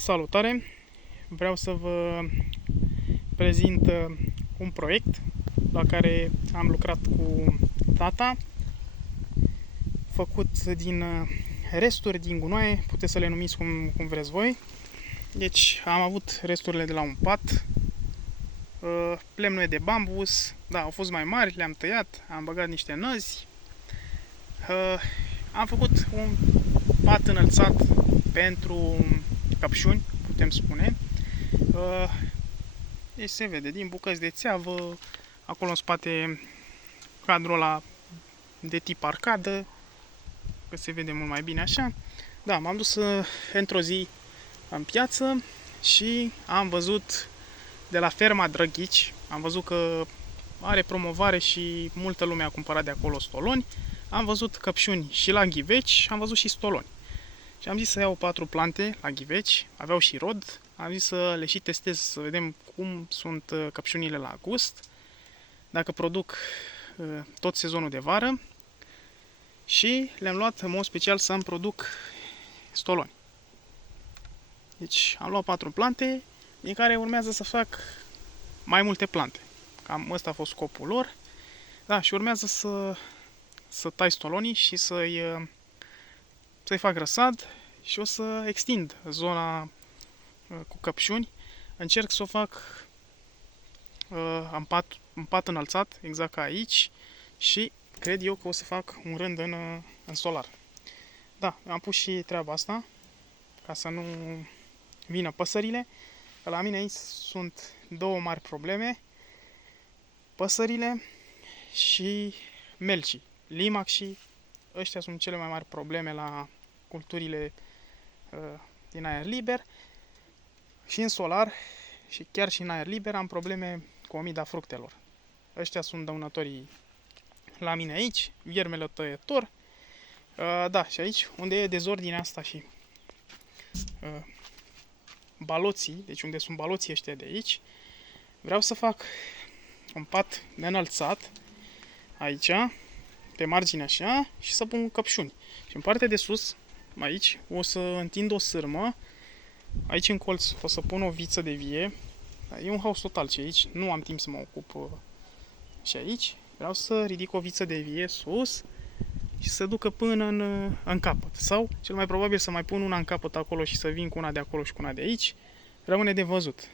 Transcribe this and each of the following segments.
Salutare! Vreau să vă prezint un proiect la care am lucrat cu tata, făcut din resturi din gunoaie, puteți să le numiți cum vreți voi. Deci am avut resturile de la un pat, lemne de bambus, da, au fost mai mari, le-am tăiat, am băgat niște năzi, am făcut un pat înălțat pentru căpșuni, putem spune. Deci se vede din bucăți de țeavă, acolo în spate cadrul ăla de tip arcadă, că se vede mult mai bine așa. Da, m-am dus într-o zi în piață și am văzut de la ferma Drăghici, am văzut că are promovare și multă lume a cumpărat de acolo stoloni. Am văzut căpșuni și la ghiveci, am văzut și stoloni. Și am zis să iau 4 plante la ghiveci, aveau și rod. Am zis să le și testez, să vedem cum sunt căpșunile la gust, dacă produc tot sezonul de vară. Și le-am luat în mod special să-mi produc stoloni. Deci am luat 4 plante, din care urmează să fac mai multe plante. Cam ăsta a fost scopul lor. Da, și urmează să tai stolonii și să-i fac răsad și o să extind zona cu căpșuni. Încerc să o fac în pat înălțat, exact ca aici, și cred eu că o să fac un rând în solar. Da, am pus și treaba asta, ca să nu vină păsările. La mine aici sunt două mari probleme: păsările și melcii, limaxii. Ăștia sunt cele mai mari probleme la culturile din aer liber. Și în solar și chiar și în aer liber am probleme cu omida fructelor. Ăștia sunt dăunătorii la mine aici, viermele tăietor. Da, și aici unde e dezordinea asta și baloții, deci unde sunt baloții ăștia de aici, vreau să fac un pat neînălțat aici, pe margine așa, și să pun căpșuni. Și în partea de sus, aici, o să întind o sârmă. Aici în colț o să pun o viță de vie. E un haos total și aici nu am timp să mă ocup. Și aici vreau să ridic o viță de vie sus și să ducă până în capăt. Sau, cel mai probabil, să mai pun una în capăt acolo și să vin cu una de acolo și cu una de aici. Rămâne de văzut.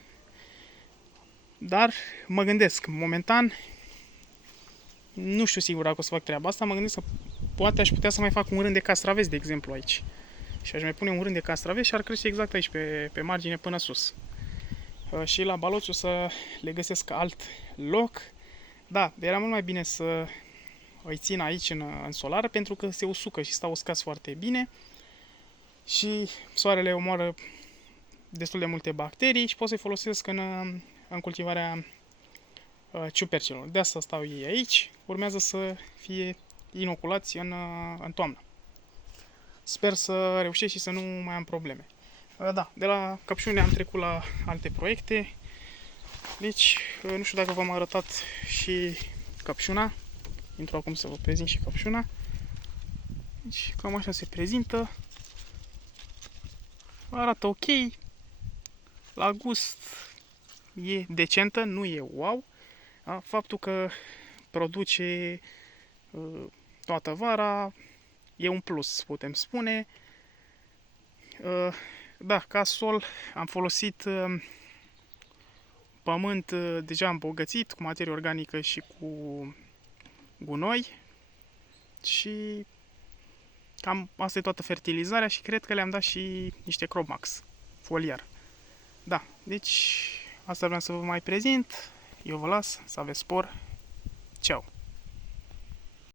Dar mă gândesc, momentan, nu știu sigur dacă o să fac treaba asta, mă gândesc că poate aș putea să mai fac un rând de castraveți, de exemplu, aici. Și aș mai pune un rând de castraveți și ar crește exact aici, pe margine până sus. Și la baloți o să le găsesc alt loc. Da, era mult mai bine să îi țin aici în solar, pentru că se usucă și stau uscați foarte bine. Și soarele omoară destul de multe bacterii și pot să-i folosesc în cultivarea ciupercilor. De asta stau ei aici. Urmează să fie inoculați în toamnă. Sper să reușesc și să nu mai am probleme. Da, de la căpșune am trecut la alte proiecte. Deci, nu știu dacă v-am arătat și căpșuna. Intru acum să vă prezint și căpșuna. Deci, cam așa se prezintă. Arată ok. La gust e decentă, nu e wow. Faptul că produce toată vara e un plus, putem spune. Da, ca sol am folosit pământ deja îmbogățit cu materie organică și cu gunoi. Și cam asta e toată fertilizarea și cred că le-am dat și niște Cromax foliar. Da, deci asta vreau să vă mai prezint. Eu vă las, să aveți spor. Ceau!